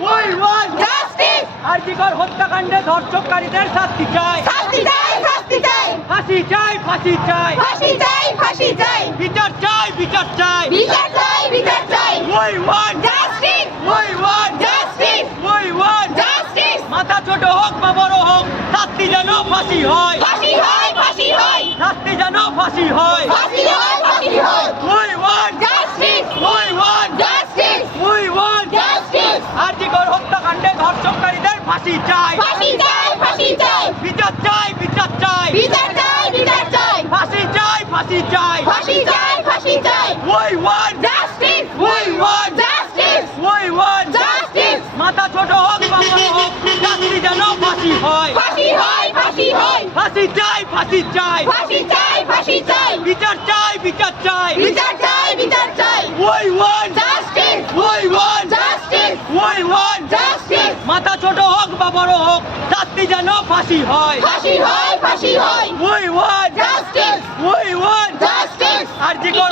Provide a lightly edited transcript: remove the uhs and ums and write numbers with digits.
We want justice RG Kar হত্যাকাণ্ডে ধর্ষককারীদের শাস্তি চাই শাস্তি চাই শাস্তি চাই ফাঁসি চাই ফাঁসি চাই ফাঁসি চাই ফাঁসি চাই বিচার চাই বিচার চাই বিচার চাই বিচার চাই We want justice We want justice We want justice মাথা ছোট হোক বা বড় হোক শাস্তি যেন ফাঁসি হয় ফাঁসি হয় ফাঁসি হয় শাস্তি যেন ফাঁসি হয় ফাঁসি হয় ফাঁসি হয় We want justice We want justice We want justice RG Kar হত্যাকাণ্ডে ধর্ষককারীদের ফাঁসি চাই ফাঁসি চাই ফাঁসি চাই বিচার চাই বিচার চাই বিচার চাই বিচার চাই ফাঁসি চাই ফাঁসি চাই ফাঁসি চাই ফাঁসি চাই We want justice We want justice We want justice মাথা ছোট হোক বা বড় হোক শাস্তি যেন ফাঁসি হয় ফাঁসি হয় ফাঁসি হয় ফাঁসি চাই ফাঁসি চাই ফাঁসি চাই ফাঁসি চাই বিচার চাই বিচার চাই বিচার চাই বিচার চাই We want justice We want justice We want justice মাথা ছোট হোক বা বড় হোক শাস্তি যেন ফাঁসি হয় ফাঁসি হয় ফাঁসি হয় We want justice We want justice RG Kar